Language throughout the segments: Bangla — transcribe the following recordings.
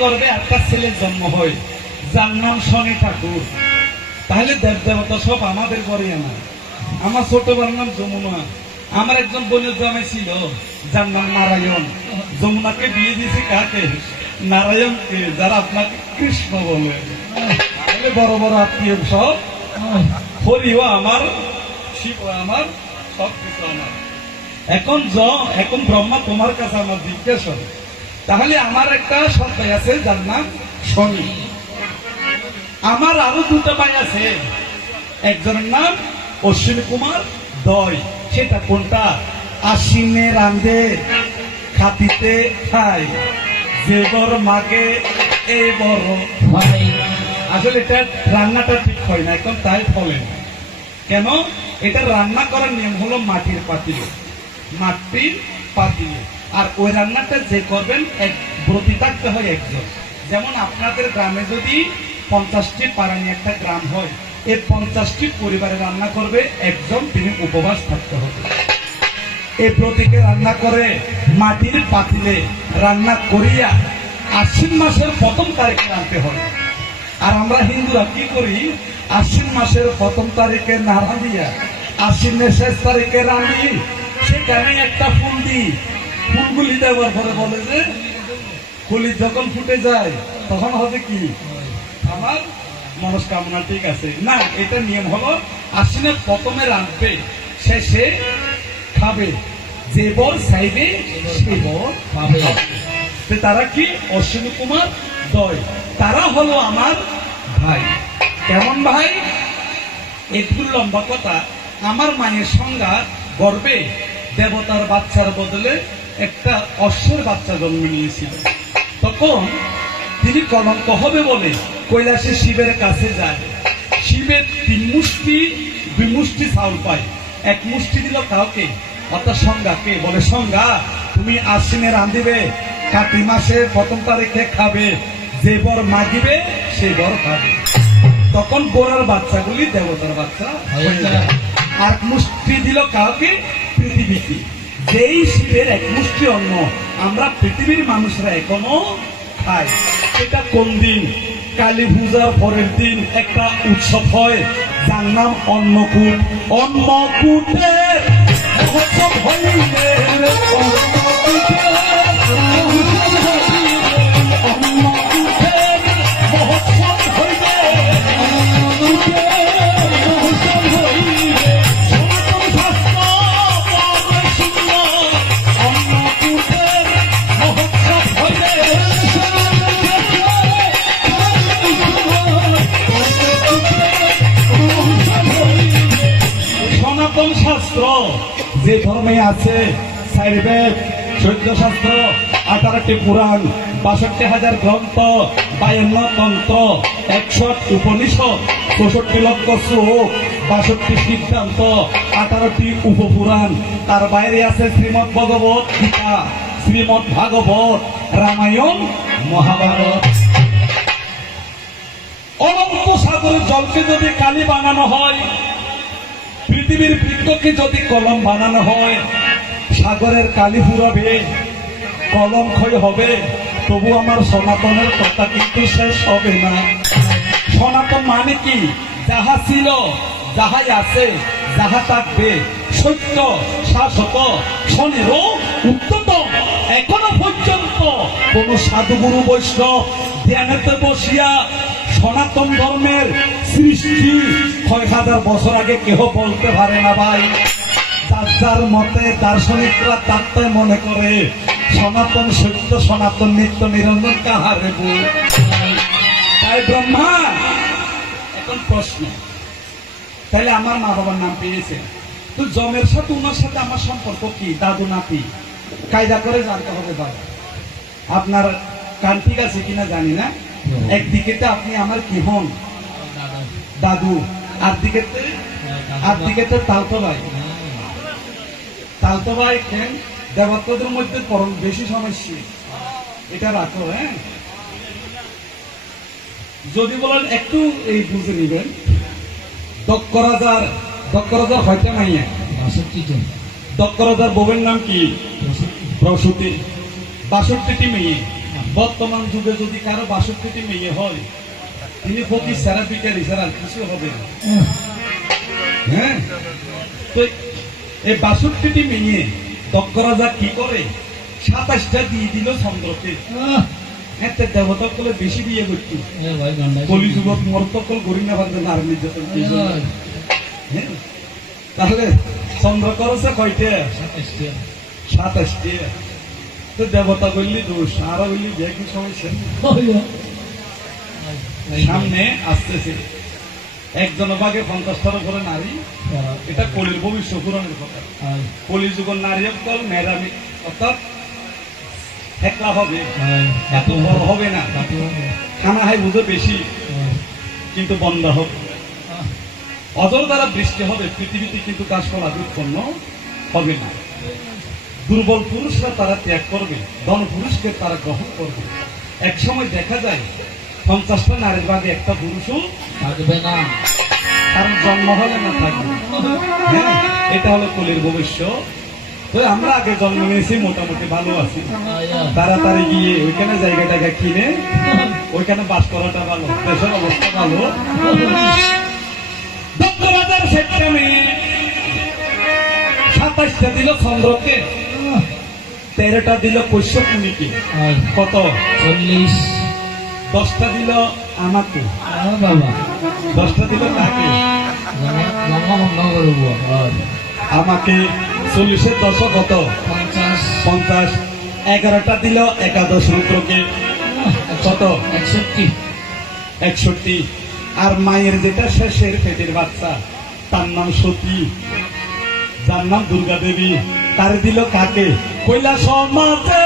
গর্ভে একটা ছেলের জন্ম হয় যার নাম শনি ঠাকুর, তাহলে দেব দেবতা সব আমাদের ঘরে আনা। আমার ছোট বোনের নাম যমুনা, আমার একজন বোনের জামাই ছিল যার নাম নারায়ণ। যমুনাকে বিয়ে দিয়েছে কাকে? নারায়ণকে, যারা আপনাকে কৃষ্ণ বলে। তাহলে বড় বড় আত্মীয় সব, হরিও আমার, শিব আমার, সব কিছু আমার। এখন ব্রহ্মা তোমার কাছে আমার জিজ্ঞাসা, তাহলে আমার একটা সন্তান আছে যার নাম শনি। আমার আরো দুটো ভাই আছে, একজনের নাম অশ্বিনী কুমার দয়। সেটা কোনটা? আশ্বিনে রান্ধে খাতিতে খাই, যে বড় মাকে এই বড় ভাই। আসলে এটা রান্নাটা ঠিক হয় না, এখন তাই ফলে না। কেন? এটা রান্না করার নিয়ম হলো মাটির পাতিলে, মাটির পাতিলে। আর ওই রান্নাটা যে করবেন এক ব্রতী থাকতে হয় একজন। যেমন আপনাদের গ্রামে যদি 50টি পাড়া নিয়ে একটা গ্রাম হয়, এই 50টি পরিবারে রান্না করবে একজন, তিনি উপবাস থাকতে হবে। এই ব্রতীকে রান্না করে মাটির পাতিলে রান্না করিয়া আশ্বিন মাসের প্রথম তারিখে আনতে হয়। আর আমরা হিন্দুরা কি করি? আশ্বিন মাসের প্রথম তারিখে না রাঁধিয়া আশ্বিনের শেষ তারিখে রাঁধি, সেখানে একটা ফুল দিই। ফুলগুলি দেওয়ার পরে বলে যে ফুলি যখন ফুটে যায় তখন হবে কি আমার মনস্কামনা ঠিক আছে। না, এটা নিয়ম হলো আশ্বিনের প্রথমে রাঁধবে, শেষে খাবে। যে বর চাইবে সে বর পাবে। তারা কি? অশ্বিনী কুমার দয়। তারা হলো আমার ভাই। কেমন ভাই? একটু লম্বা কথা। আমার মায়ের সংজ্ঞা, গর্বে দেবতার বাচ্চার বদলে একটা অশ্বের বাচ্চা জন্ম নিয়েছিল। তখন তিনি কলঙ্ক হবে বলে কৈলাসে শিবের কাছে যায়। শিবের 3 মুষ্টি 2 মুষ্টি চাউল পায়, 1 মুষ্টি দিল কাউকে, অর্থাৎ সংজ্ঞাকে। বলে সংজ্ঞা, তুমি আশ্বিনে রাঁধিবে, কাতি মাসে প্রথম তারিখে খাবে, যে বর মাগিবে সে বর খাবে। তখন গোড়ার বাচ্চাগুলি দেবতার বাচ্চা হয়ে যায়। 1 মুষ্টি দিল কাউকে, পৃথিবীকে। যেই শিবের 1 মুষ্টি অন্ন আমরা পৃথিবীর মানুষরা এখনো খাই। এটা কোন দিন? কালী পূজার পরের দিন একটা উৎসব হয় যার নাম অন্নকূট। অন্নকূটের মহোৎসব হইলে শাস্ত্র যে ধর্মে আছে, 4 বেদ, 14 শাস্ত্র, 18টি পুরাণ, 62,000 গ্রন্থ, 52 তন্ত্র, 61 উপনিষদ, 64 লক্ষ শ্লোক, 62 সিদ্ধান্ত, 18টি উপপুরাণ। তার বাইরে আছে শ্রীমদ্ ভগবত গীতা, শ্রীমদ্ ভাগবত, রামায়ণ, মহাভারত। অনন্ত সাগরের জলকে যদি কালি বানানো হয়, পৃথিবীর বৃক্ষকে যদি কলম বানানো হয়, সাগরের কালি ফুরাবে, কলম ক্ষয় হবে, তবু আমার সনাতনের কথা কিন্তু শেষ হবে না। সনাতন মানে কি? যাহা ছিল, যাহাই আছে, যাহা থাকবে, সত্য, শাশ্বত, শনিরও উত্তম। এখনো পর্যন্ত কোন সাধুগুরু বৈষ্ণব ধ্যানেতে বসিয়া সনাতন ধর্মের সৃষ্টি 6,000 বছর আগে কেহ বলতে পারে না ভাই। যার মতে দার্শনিকরা তাত্ত্বই মনে করে সনাতন সত্য, সনাতন নিত্য নিরঞ্জন কাহারে বল। তাই ব্রহ্মা। এখন প্রশ্ন, তাহলে আমার মা বাবার নাম পেয়েছে, তো জমের সাথে ওনার সাথে আমার সম্পর্ক কি? দাদু নাতি কায়দা করে জানতে হবে ভাই। আপনার কান ঠিক আছে কিনা জানি না। একদিকে আপনি আমার কি হন? দাদু। আর দিকে তালতো ভাই। তালতো ভাই কেন? দেবত্বদের মধ্যে পরম বেশি সমস্যা, এটা রাখো। হ্যাঁ, যদি বলেন একটু এই বুঝে নিবেন। দক্ষ রাজার হয়তো নাই, 62 জন। দক্ষ রাজার বউয়ের নাম কি? প্রসূতি। 62টি মেয়ে। বর্তমান যুগে যদি কারো 62টি মেয়ে হয়, তিনি ফকির ছাড়া ভিখারি ছাড়া আর কিছু হবে না। হ্যাঁ, তো এই 62টি মেয়ে দক্ষ রাজা কি করে, 27টা দিয়ে দিল চন্দ্রকে। একটা দেবতা কলে বেশি দিয়ে করতো, কলিযুগত মর্তকল গড়ি না পারবে না আর নির্যাতন। হ্যাঁ, তাহলে চন্দ্র করেছে কয়টা? 27টা। তো দেবতা বললি দোষ, আর বললি দেখি সমস্যা সামনে আসতেছে। একজন ভাগে 50টার উপরে নারী, এটা কলির ভবিষ্য পুরাণের কথা। কলিযুগের নারী অকল মেধাবী, অর্থাৎ একলা হবে, এত বড় হবে না, খানা হয় বুঝে বেশি, কিন্তু বন্ধ হবে। অজর দ্বারা বৃষ্টি হবে পৃথিবীতে, কিন্তু গাছপালা উৎপন্ন হবে না। দুর্বল পুরুষরা তারা ত্যাগ করবে, ধন পুরুষকে তারা গ্রহণ করবে। এক সময় দেখা যায় 50টা নারীর ভাগে একটা পুরুষও থাকবে না, কারণ জন্ম হলে না থাকবে। হ্যাঁ, এটা হলো কলির ভবিষ্য। তো আমরা আগে জন্ম নিয়েছি, মোটামুটি ভালো আছি, তাড়াতাড়ি গিয়ে ওইখানে জায়গা টাকা কিনে ওইখানে বাস করাটা ভালো, দেশের অবস্থা ভালো। দক্ষবাজার সেটা মেয়ে 27টা দিল চন্দ্রকে, 13টা দিল কৈশকুনিকে, কত 40। 10টা দিল আমাকে, বাবা 10টা দিল তাকে, আমাকে 40-এর 10 কত 50। 11টা দিল একাদশ রুদ্রকে, কত 61। আর মায়ের যেটা শেষের পেটের বাচ্চা, তার নাম সতী, যার নাম দুর্গা দেবী, তার দিল কাকে? কৈলাস মাঝে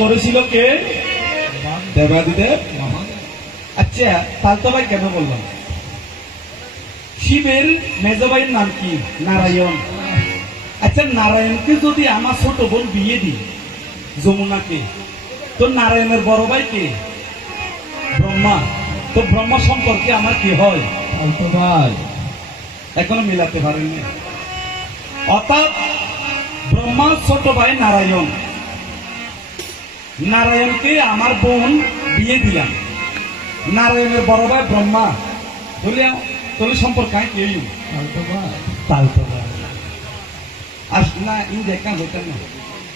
করেছিল কে? দেবাদিদেব। আচ্ছা, তালতো ভাই কেন বললাম? শিবের মেজ ভাইয়ের নাম কি? নারায়ণ। আচ্ছা, নারায়ণকে যদি আমার ছোট বোন বিয়ে দিই যমুনাকে, তো নারায়ণের বড় ভাই কে? ব্রহ্মা। তো ব্রহ্মা সম্পর্কে আমার কি হয়? তালতো ভাই। এখনো মিলাতে পারেননি। অর্থাৎ ব্রহ্মার ছোট ভাই নারায়ণ, নারায়ণকে আমার বোন বিয়ে দিলাম, নারায়ণের বড় ভাই ব্রহ্মা, তোলে সম্পর্ক কেউ আস না, ইন দেখতাম হইতাম না,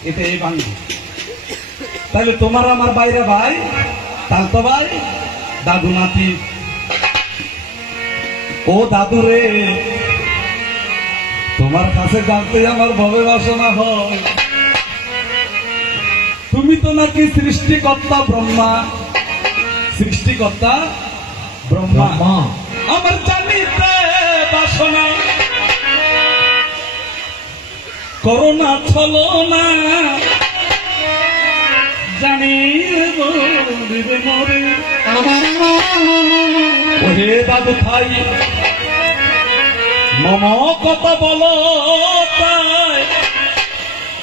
এটা এই বাংলা। তাহলে তোমার আমার বাইরে ভাই, তালতো ভাই, দাদু নাতি। ও দাদু রে, তোমার কাছে জানতে আমার ভবে বাসনা হয়। তুমি তো নাকি সৃষ্টিকর্তা ব্রহ্মা, সৃষ্টিকর্তা ব্রহ্মা, আমার জানিতে বাসনা, করোনা ছলো না, জানি মরে। ওহে দাদু ভাই, মম কথা বলো, তাই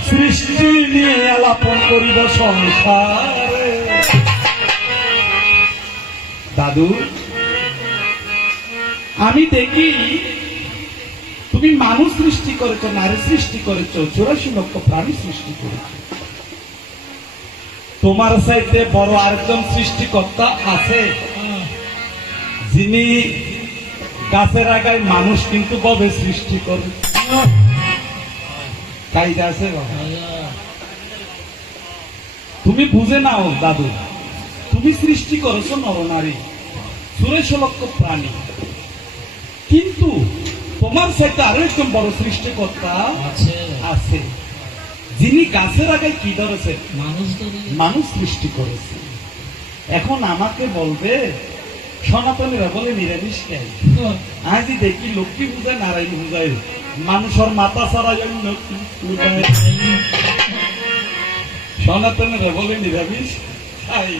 সৃষ্টি নিয়ে আলাপন করিব সংসারে। দাদু, আমি দেখি তুমি মানুষ সৃষ্টি করেছ, নারী সৃষ্টি করেছ, 84 লক্ষ প্রাণী সৃষ্টি করেছ। তোমার চাইতে বড় আরেকজন সৃষ্টিকর্তা আছে, যিনি গাছের আগায় মানুষ কিন্তু কবে সৃষ্টি করে। কাইদা আছে বাবা, তুমি বুঝে নাও দাদু। তুমি সৃষ্টি করেছো নরনারী, 84 লক্ষ প্রাণী, কিন্তু তোমার সাথে আরো একজন বড় সৃষ্টিকর্তা আছে, যিনি গাছের আগায় কি ধরেছে? মানুষ সৃষ্টি করেছে। এখন আমাকে বলবে সনাতনীরা বলে নিরামিষ খাই, আজই দেখি লক্ষ্মী পূজায় নারায়ণ পূজায় মানুষের মাথা ছাড়া অন্য সনাতনীরা বলে নিরামিষ তাই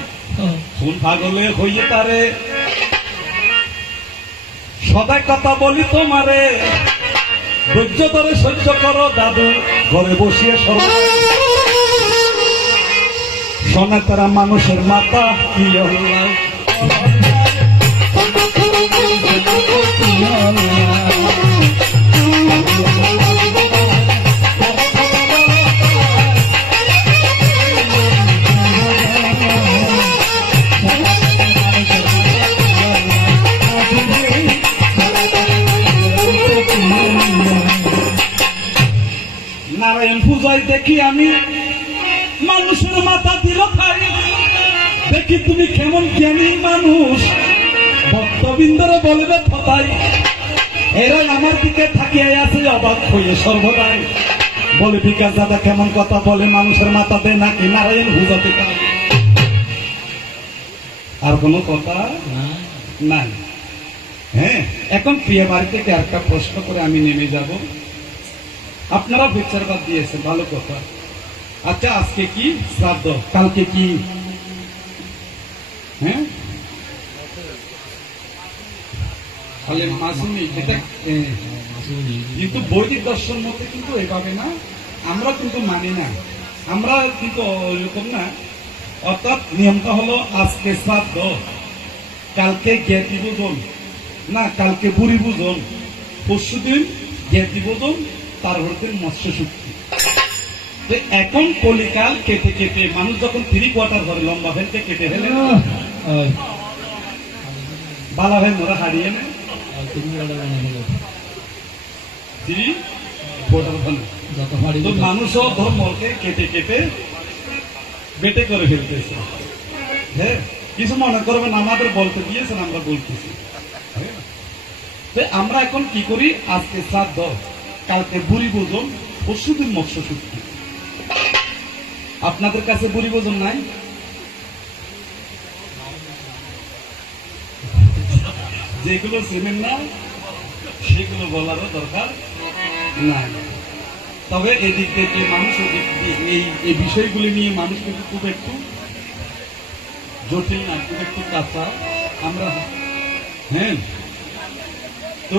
শুন পাগলে হইয়ে তারে সদাই কথা বলি তোমারে ধৈর্য ধরে সহ্য করো দাদু ঘরে বসিয়ে শোনে তারা মানুষের মাথা কি আল্লাহ নারায়ণ পূজায় দেখি আমি মানুষের মাথা দিল খাই দেখি তুমি কেমন জ্ঞানী মানুষ ভক্তবৃন্দরে বলবে কথাই এরা আমার দিকে থাকিয়ে আছে অবাক হয়ে সর্বদাই বলে বিকাশ দাদা কেমন কথা বলে মানুষের মাথা দেয় নাকি নারায়ণ পূজাতে খাই আর কোনো কথা নাই। হ্যাঁ এখন প্রিয় বাড়ি থেকে একটা প্রশ্ন করে আমি নেমে যাব। আপনারা বিচারবাদ দিয়েছেন ভালো কথা। আচ্ছা আজকে কি শ্রাদ্ধ কালকে কি হ্যাঁ তাহলে মাসুনি এটা কিন্তু বৈদিক দর্শন মতে কিন্তু এভাবে না আমরা কিন্তু মানি না আমরা কিন্তু এরকম না অর্থাৎ নিয়মটা হলো আজকে শ্রাদ্ধ কালকে জ্ঞাতি বোধন না কালকে বুড়ি বোধন পরশু দিন জ্ঞাতি বোধন তারপরে মৎস্য শুক্তি এখন কলিকাল কেটে কেটে মানুষ যখন 3/4 ধরে লম্বা ফেলতে কেটে ফেলে বালা ভাই মোরা হারিয়ে নেয় মানুষও ধর্মকে কেটে কেটে বেটে করে ফেলতেছে। হ্যাঁ কিছু মনে করবেন আমাদের বলতে দিয়েছেন আমরা বলতেছি। আমরা এখন কি করি আজকে শ্রাদ্ধ কালকে বুড়ি ভোজন পরশুদিন মৎস্য শুক্তি। আপনাদের কাছে বুড়ি ভোজন নাই? যেগুলো চেনেন না সেগুলো বলারও দরকার নাই। তবে এদিক থেকে মানুষ এই বিষয়গুলি নিয়ে মানুষ কিন্তু খুব একটু জটিল না খুব একটু কাঁচা আমরা। হ্যাঁ তো